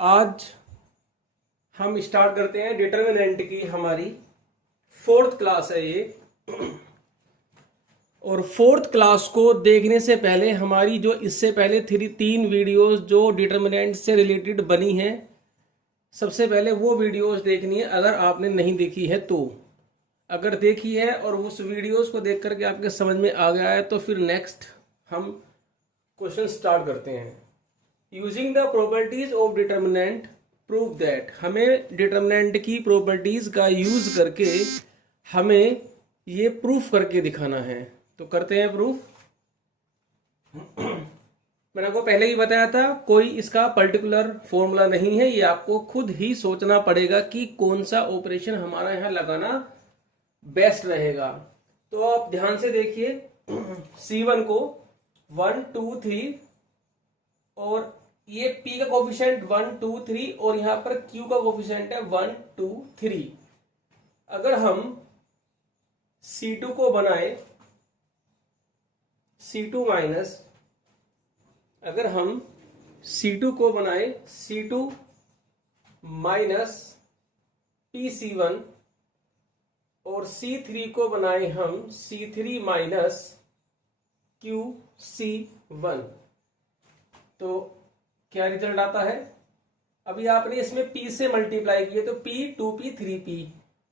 आज हम स्टार्ट करते हैं डिटर्मिनेंट की। हमारी फोर्थ क्लास है ये। और फोर्थ क्लास को देखने से पहले हमारी जो इससे पहले तीन वीडियोस जो डिटर्मिनेंट से रिलेटेड बनी हैं, सबसे पहले वो वीडियोस देखनी है अगर आपने नहीं देखी है तो। अगर देखी है और उस वीडियोस को देख करके आपके समझ में आ गया है तो फिर नेक्स्ट हम क्वेश्चन स्टार्ट करते हैं। Using the properties of determinant prove that, हमें डिटर्मिनेंट की प्रॉपर्टीज का यूज करके हमें ये प्रूफ करके दिखाना है। तो करते हैं प्रूफ। मैंने आपको पहले ही बताया था, कोई इसका पर्टिकुलर फॉर्मूला नहीं है, ये आपको खुद ही सोचना पड़ेगा कि कौन सा ऑपरेशन हमारा यहाँ लगाना बेस्ट रहेगा। तो आप ध्यान से देखिए, C1 को 1 2 3 और ये P का कोफिशिएंट 1 2 3 और यहां पर Q का कोफिशिएंट है 1 2 3। अगर हम C2 को बनाए C2 माइनस, अगर हम C2 को बनाए C2 माइनस PC1 और C3 को बनाए हम C3 माइनस QC1, तो क्या रिजल्ट आता है? अभी आपने इसमें P से मल्टीप्लाई किए तो P 2P 3P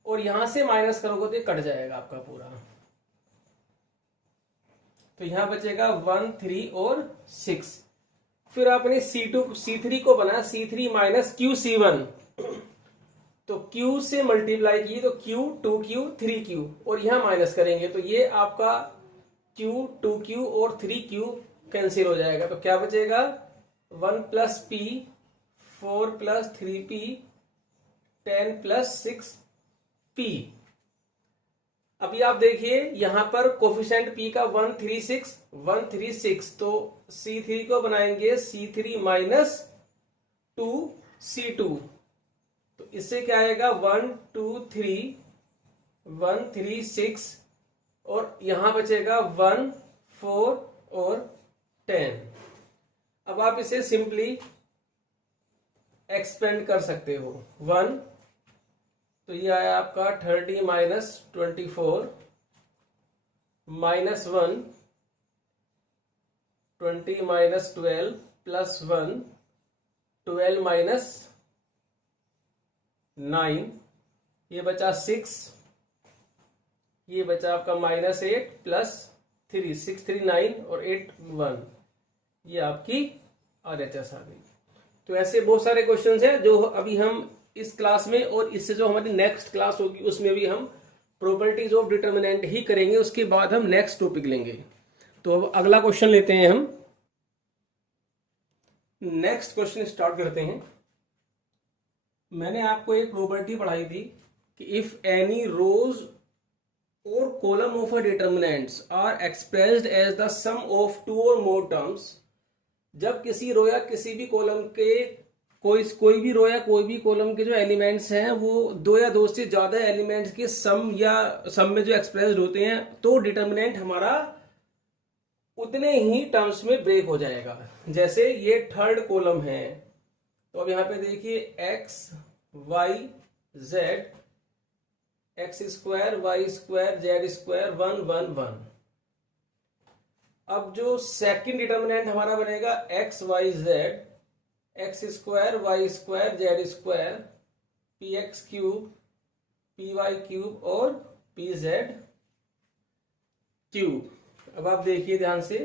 और यहां से माइनस करोगे तो कट जाएगा आपका पूरा। तो यहां बचेगा 1 3 और 6। फिर आपने C3 को बनाया C3 माइनस QC1, तो Q से मल्टीप्लाई किए तो Q 2Q 3Q और यहां माइनस करेंगे तो ये आपका Q 2Q और 3Q कैंसिल हो जाएगा। तो क्या बचेगा? 1 plus P 4 plus 3P 10 plus 6P। अभी आप देखिए यहां पर कोफिशिएंट P का 136, तो C3 को बनाएंगे C3 माइनस 2C2, तो इससे क्या आएगा 1 2 3 1 3 6 और यहां बचेगा 1 4 और 10। अब आप इसे सिंपली एक्सपेंड कर सकते हो 1, तो ये आया आपका 30 minus 24 minus 1 20 minus 12 plus 1 12 minus 9, ये बचा 6, ये बचा आपका माइनस 8 प्लस 3 6 3 9 और 8 1, ये आपकी RHS आ गई। तो ऐसे बहुत सारे क्वेश्चंस हैं जो अभी हम इस क्लास में और इससे जो हमारी नेक्स्ट क्लास होगी उसमें भी हम प्रॉपर्टीज ऑफ डिटर्मिनेंट ही करेंगे। उसके बाद हम नेक्स्ट टॉपिक लेंगे। तो अब अगला क्वेश्चन लेते हैं हम। नेक्स्ट क्वेश्चन स्टार्ट करते हैं। मैंने आपको एक प्रॉपर्टी पढ़ाई थी कि if any rows or column of a determinants are expressed as the sum of two or more terms, जब किसी रो या किसी भी कॉलम के कोई भी रो या कोई भी कॉलम के जो एलिमेंट्स हैं वो दो या दो से ज्यादा एलिमेंट्स के सम में जो एक्सप्रेस्ड होते हैं, तो डिटर्मिनेंट हमारा उतने ही टर्म्स में ब्रेक हो जाएगा। जैसे ये थर्ड कॉलम है, तो अब यहां पे देखिए x y z x square y square z square 1 1 1। अब जो सेकंड डिटर्मिनेंट हमारा बनेगा x y z x square y square z square px cube py cube और pz क्यूब। अब आप देखिए ध्यान से,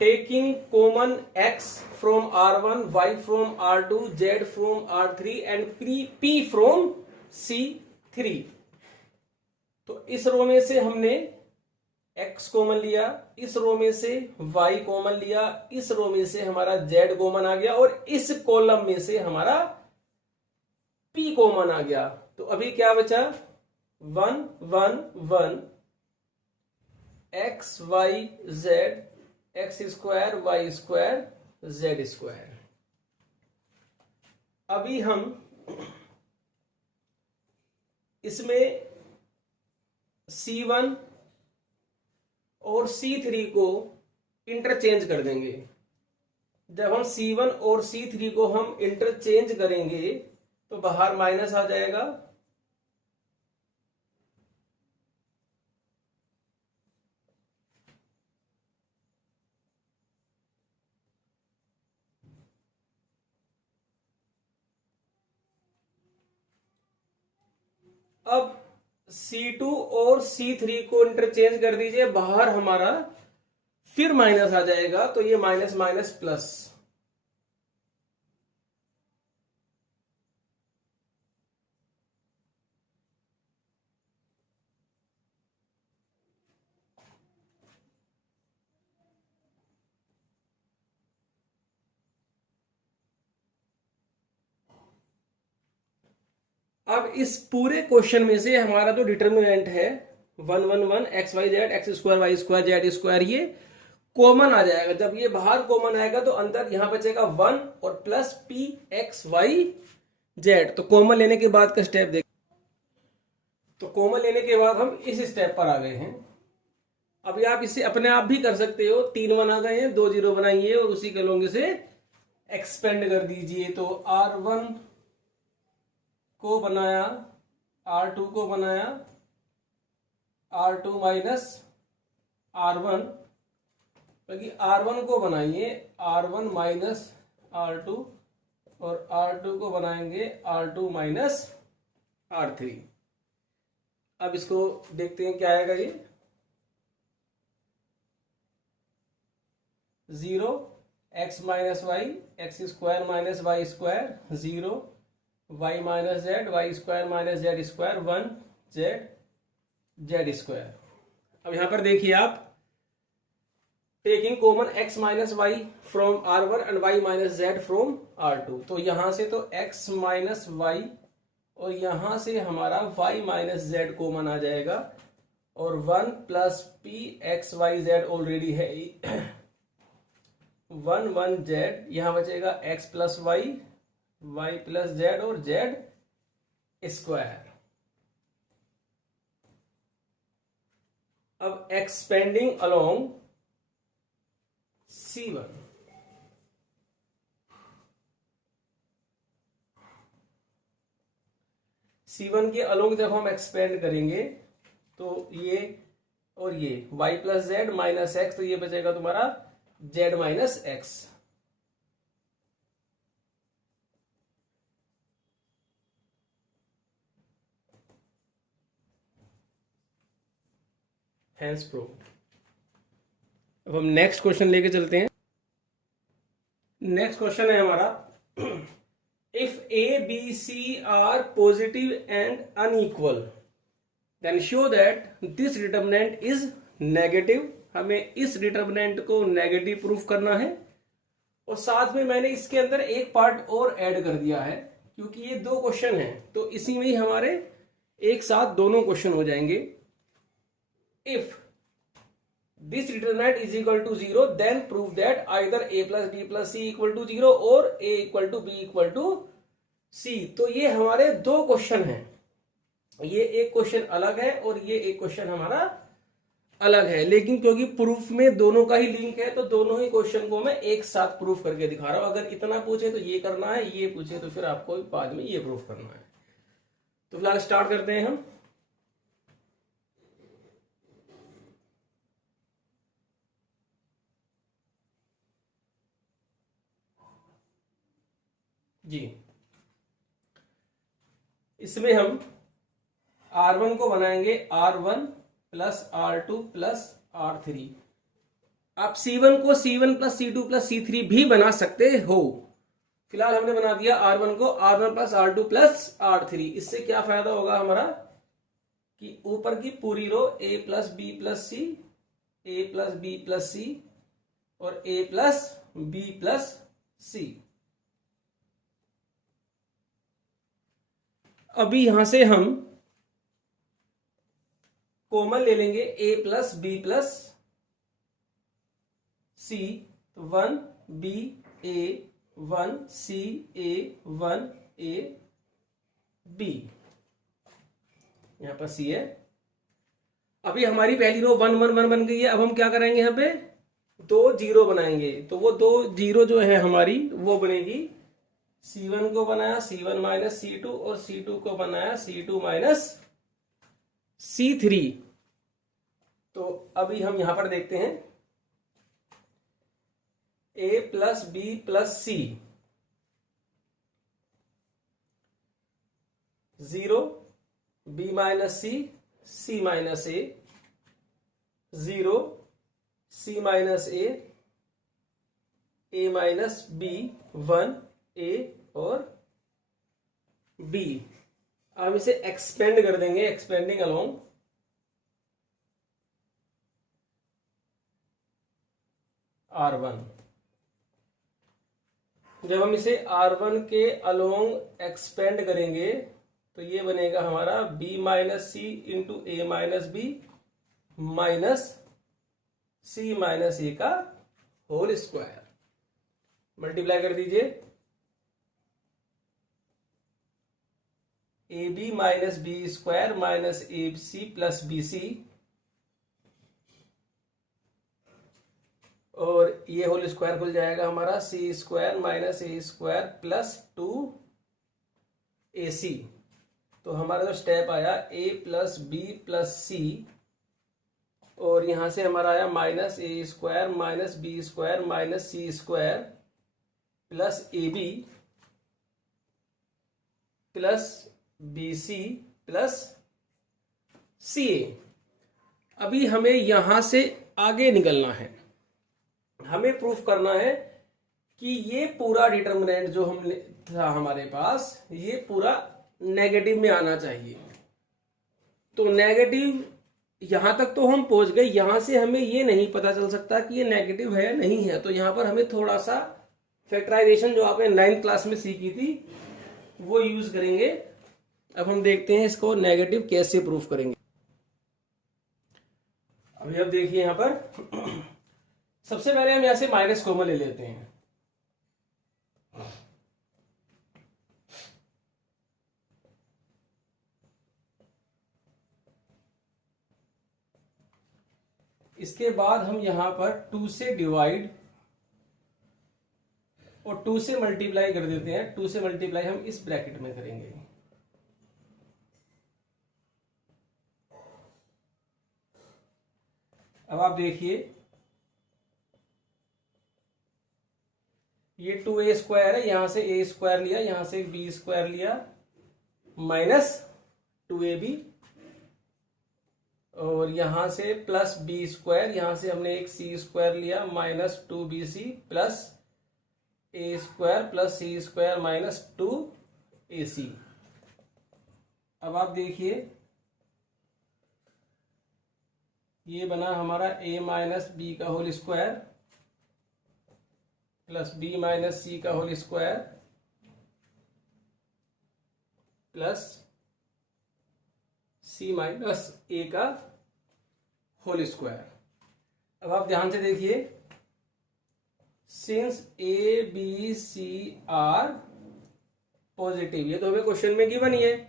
taking common x from R1, y from R2, z from R3 and p from C3। तो इस रो में से हमने x कॉमन लिया, इस रो में से y कॉमन लिया, इस रो में से हमारा z कॉमन आ गया और इस कॉलम में से हमारा p कॉमन आ गया। तो अभी क्या बचा? 1 1 1 x y z x square y square z square. अभी हम इसमें C1 और C3 को इंटरचेंज कर देंगे। जब हम C1 और C3 को हम इंटरचेंज करेंगे तो बाहर माइनस आ जाएगा, अब C2 और C3 को इंटरचेंज कर दीजिए, बाहर हमारा फिर माइनस आ जाएगा, तो ये माइनस माइनस प्लस। अब इस पूरे क्वेश्चन में से हमारा जो डिटर्मिनेंट है 111 X Y Z X square Y square Z square, ये कॉमन आ जाएगा। जब ये बाहर कॉमन आएगा तो अंदर यहां बचेगा 1 और plus P X Y Z. तो कॉमन लेने के बाद का स्टेप देख, तो कॉमन लेने के बाद हम इस स्टेप पर आ गए हैं। अभी आप इसे अपने आप भी कर सकते हो, 3 1 आ गए हैं, 2 0 बनाइए और उसी के लोगे से एक्सपेंड कर दीजिए। तो R1 को बनाया, R2 को बनाया, R2 माइनस R1, बाकी R1 को बनाइए R1 माइनस R2 और R2 को बनाएंगे R2 माइनस R3। अब इसको देखते हैं क्या आएगा। ये 0 X minus Y X square minus Y square, 0 Y minus Z Y square minus Z square, 1 Z Z square. अब यहां पर देखिए आप, taking common x minus Y from R1 and y minus Z from R2, तो यहां से तो x minus Y और यहां से हमारा y माइनस जेड कॉमन आ जाएगा और 1 plus P X Y Z already है 1 1 जेड, यहां बचेगा x plus Y Y plus Z और जेड स्क्वायर। अब एक्सपेंडिंग अलोंग C1, C1 के अलोंग जब हम एक्सपेंड करेंगे तो ये और ये y plus Z minus X, तो ये बचेगा तुम्हारा z minus X. Hence proved. अब हम नेक्स्ट क्वेश्चन लेके चलते हैं। नेक्स्ट क्वेश्चन है हमारा, if A B C are positive and unequal then show that this determinant is negative. हमें इस डिटर्मिनेंट को नेगेटिव प्रूफ करना है और साथ में मैंने इसके अंदर एक पार्ट और ऐड कर दिया है, क्योंकि ये 2 क्वेश्चन हैं तो इसी में ही हमारे एक साथ दोनों क्वेश्चन हो जाएंगे। If this determinant is equal to 0, then prove that either a plus b plus c equal to 0 or a equal to b equal to c। तो ये हमारे 2 क्वेश्चन हैं, ये एक क्वेश्चन अलग है और ये एक क्वेश्चन हमारा अलग है, लेकिन क्योंकि प्रूफ में दोनों का ही लिंक है तो दोनों ही क्वेश्चन को मैं एक साथ प्रूफ करके दिखा रहा हूं। अगर इतना पूछे तो ये करना है, ये पूछे तो फिर आपको बाद में ये प्रूफ करना है। तो फिलहाल स्टार्ट करते हैं हम। जी, इसमें हम R1 को बनाएंगे R1 plus R2 plus R3। आप C1 को C1 plus C2 plus C3 भी बना सकते हो। फिलहाल हमने बना दिया R1 को R1 plus R2 plus R3। इससे क्या फायदा होगा हमारा कि ऊपर की पूरी row A plus B plus C, A plus B plus C और A plus B plus C. अभी यहां से हम कॉमन ले लेंगे a plus B plus C, 1 B A 1 C A 1 A B, यहां पर सी है। अभी हमारी पहली रो 1 1 1 बन गई है। अब हम क्या करेंगे, यहाँ पे 2 0 बनाएंगे। तो वो 2 0 जो है हमारी वो बनेगी, C1 को बनाया C1 माइनस C2 और C2 को बनाया C2 माइनस C3। तो अभी हम यहां पर देखते हैं A plus B plus C 0, B minus C, C minus A 0, C minus A minus B 1, A और B। अब इसे एक्सपेंड कर देंगे, एक्सपेंडिंग अलोंग R1। जब हम इसे R1 के अलोंग एक्सपेंड करेंगे तो ये बनेगा हमारा B minus C into A minus B minus C minus A का होल स्क्वायर। मल्टीप्लाई कर दीजिए, AB minus B square minus AC plus BC, और ये होल स्क्वायर खुल जाएगा हमारा C square minus A square plus 2AC। तो हमारा जो स्टेप आया A plus B plus C, और यहां से हमारा आया minus A square minus B square minus C square plus AB plus BC plus CA। अभी हमें यहां से आगे निकलना है, हमें प्रूफ करना है कि ये पूरा डिटर्मिनेंट जो हमने था हमारे पास, ये पूरा नेगेटिव में आना चाहिए। तो नेगेटिव यहां तक तो हम पहुंच गए, यहां से हमें ये नहीं पता चल सकता कि ये नेगेटिव है नहीं है। तो यहां पर हमें थोड़ा सा फैक्टराइजेशन जो आपने 9th क्लास में सीखी थी वो यूज करेंगे। अब हम देखते हैं इसको नेगेटिव कैसे प्रूफ करेंगे। अभी अब देखिए यहां पर सबसे पहले हम यहां से माइनस कॉमन ले लेते हैं। इसके बाद हम यहां पर 2 से डिवाइड और 2 से मल्टीप्लाई कर देते हैं। 2 से मल्टीप्लाई हम इस ब्रैकेट में करेंगे। अब आप देखिए, ये 2A स्क्वायर है, यहां से A स्क्वायर लिया, यहां से B स्क्वायर लिया माइनस 2AB, और यहां से प्लस B स्क्वायर, यहां से हमने एक C स्क्वायर लिया minus 2BC plus A square plus C square minus 2AC। अब आप देखिए ये बना हमारा A माइनस बी का whole square plus B minus C का whole square plus C minus A का होल स्क्वायर। अब आप ध्यान से देखिए, since A B C are positive, ये तो हमें क्वेश्चन में गिवन ही है।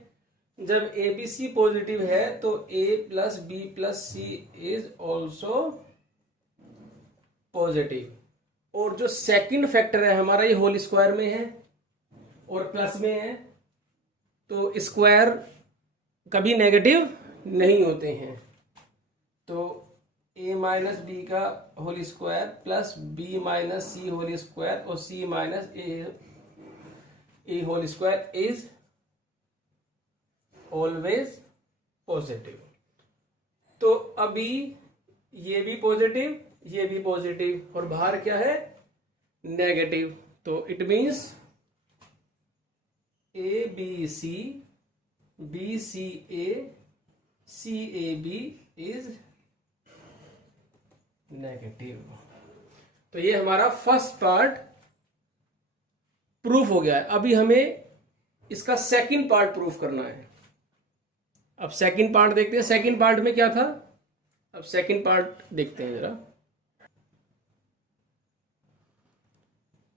जब A B C पॉजिटिव है तो A plus B plus C is also positive. और जो सेकंड फैक्टर है हमारा, ये होल स्क्वायर में है और प्लस में है, तो स्क्वायर कभी नेगेटिव नहीं होते हैं। तो A माइनस बी का whole square plus B minus C whole square और C minus A whole square is always positive. तो अभी ये भी पॉजिटिव, ये भी पॉजिटिव, और बाहर क्या है, नेगेटिव। तो it means A B C B C A B is negative. तो ये हमारा फर्स्ट पार्ट प्रूफ हो गया है। अभी हमें इसका सेकंड पार्ट प्रूफ करना है। अब सेकंड पार्ट देखते हैं, सेकंड पार्ट में क्या था। अब सेकंड पार्ट देखते हैं जरा।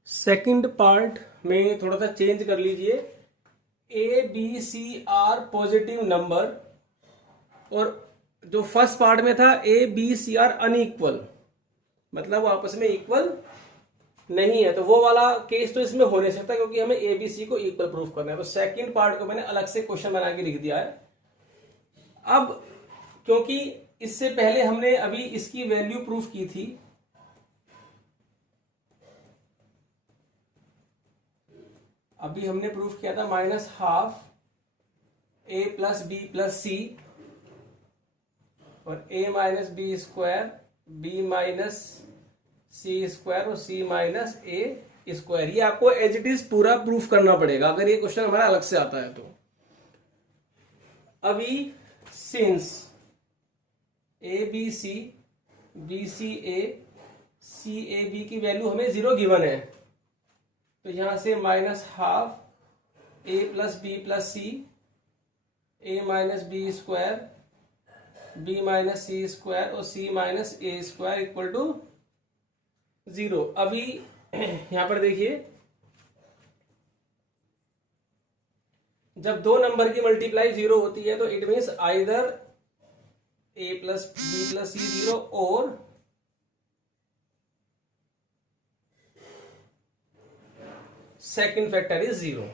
सेकंड पार्ट में थोड़ा सा चेंज कर लीजिए। A B C are positive number, और जो फर्स्ट पार्ट में था A B C are unequal, मतलब वो आपस में इक्वल नहीं है, तो वो वाला केस तो इसमें हो नहीं सकता क्योंकि हमें ए बी सी को इक्वल प्रूफ करना है। तो सेकंड पार्ट को मैंने अलग से क्वेश्चन बना के लिख दिया है। अब क्योंकि इससे पहले हमने अभी इसकी वैल्यू प्रूफ की थी, अभी हमने प्रूफ किया था -12 a plus B plus C और a minus B square b minus C square और c माइनस ए स्क्वायर। ये आपको एज इट इज पूरा प्रूफ करना पड़ेगा अगर ये क्वेश्चन हमारा अलग से आता है तो। अभी since A B C B C A B की वैल्यू हमें 0 गिवन है, तो यहां से -12 a plus B plus C a minus B square b minus C square और c minus A square equal to 0। अभी यहां पर देखिए, जब दो नंबर की मल्टीप्लाई 0 होती है तो it means either a plus B plus C 0 और सेकेंड फैक्टर इज 0।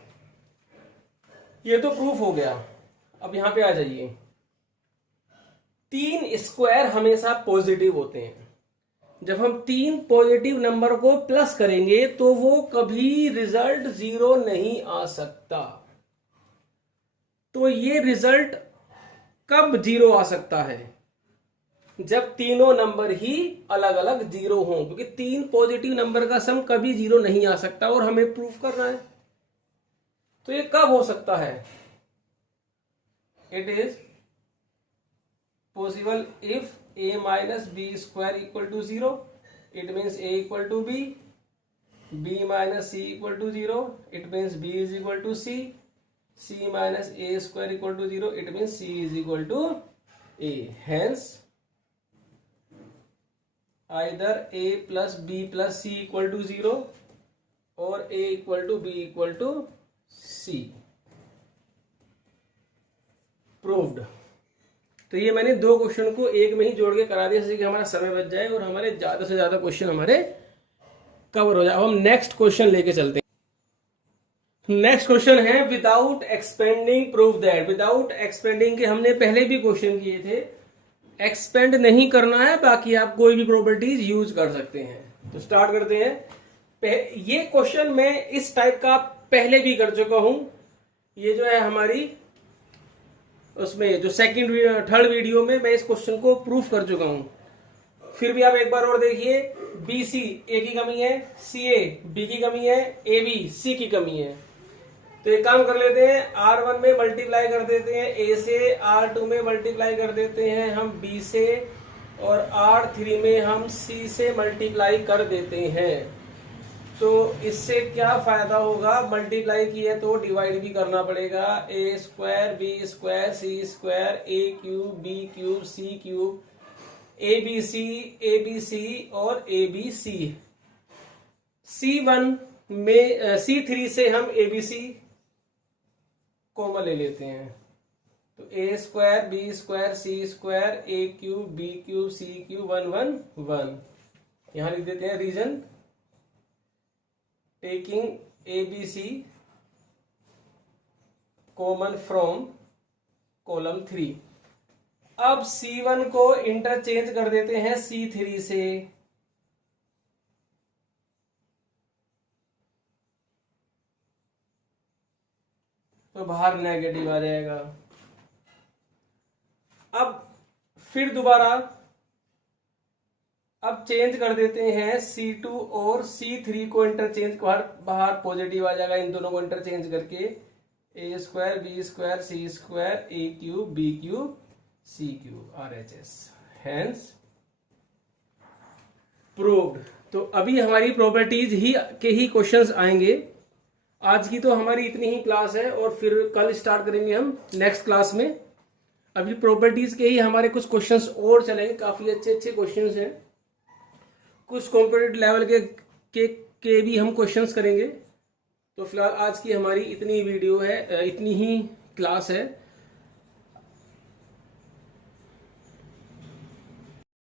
ये तो प्रूफ हो गया। अब यहां पे आ जाइए, 3 स्क्वायर हमेशा पॉजिटिव होते हैं। जब हम 3 पॉजिटिव नंबर को प्लस करेंगे तो वो कभी रिजल्ट 0 नहीं आ सकता। तो ये रिजल्ट कब 0 आ सकता है? जब तीनों नंबर ही अलग अलग 0 हों, क्योंकि 3 पॉजिटिव नंबर का सम कभी 0 नहीं आ सकता और हमें प्रूफ करना है। तो ये कब हो सकता है? It is possible if a minus B square equal to 0, it means a equal to b, b minus C equal to 0, it means b is equal to c, c minus A square equal to 0, it means c is equal to a। Hence either a plus b plus c equal to 0 or a equal to b equal to c। Proved. तो ये मैंने 2 question को एक में ही जोड़ के करा दिया जिससे कि हमारा समय बच जाए और हमारे ज्यादा से ज्यादा क्वेश्चन हमारे कवर हो जाए। अब हम नेक्स्ट क्वेश्चन लेके चलते हैं। नेक्स्ट क्वेश्चन है without expanding proof that. Without expanding के हमने पहले भी क्वेश्चन किए थे, एक्सपेंड नहीं करना है, बाकी आप कोई भी प्रॉपर्टीज यूज कर सकते हैं। तो स्टार्ट करते हैं। ये क्वेश्चन मैं इस टाइप का पहले भी कर चुका हूं। ये जो है हमारी उसमें जो थर्ड वीडियो में मैं इस क्वेश्चन को प्रूफ कर चुका हूं। फिर भी आप एक बार और देखिए, बी सी ए की कमी है, सी ए बी की कमी है, ए बी सी की कमी है। तो एक काम कर लेते हैं, R1 में मल्टीप्लाई कर देते हैं A से, R2 में मल्टीप्लाई कर देते हैं हम B से और R3 में हम C से मल्टीप्लाई कर देते हैं। तो इससे क्या फायदा होगा? मल्टीप्लाई किए तो डिवाइड भी करना पड़ेगा। a square B square C square A cube B cube C cube A B C और ए बी सी। C1 में C3 से हम ए बी सी कॉमन ले लेते हैं, तो a square B square C square A cube B cube C cube 1 1 1। यहां लिख देते हैं reason taking A B C common from column 3। अब C1 को इंटरचेंज कर देते हैं C3 से, तो बाहर नेगेटिव आ जाएगा। अब फिर दोबारा अब चेंज कर देते हैं C2 और C3 को इंटरचेंज, बाहर पॉजिटिव आ जाएगा। इन दोनों को इंटरचेंज करके a square B square C square A cube B cube C cube RHS। Hence proved. तो अभी हमारी प्रॉपर्टीज ही के ही क्वेश्चंस आएंगे। आज की तो हमारी इतनी ही क्लास है और फिर कल स्टार्ट करेंगे हम नेक्स्ट क्लास में। अभी प्रॉपर्टीज के ही हमारे कुछ क्वेश्चंस और चलेंगे, काफी अच्छे अच्छे क्वेश्चंस हैं। कुछ कॉम्पिटिटिव लेवल के भी हम क्वेश्चंस करेंगे। तो फिलहाल आज की हमारी इतनी वीडियो है, इतनी ही क्लास है।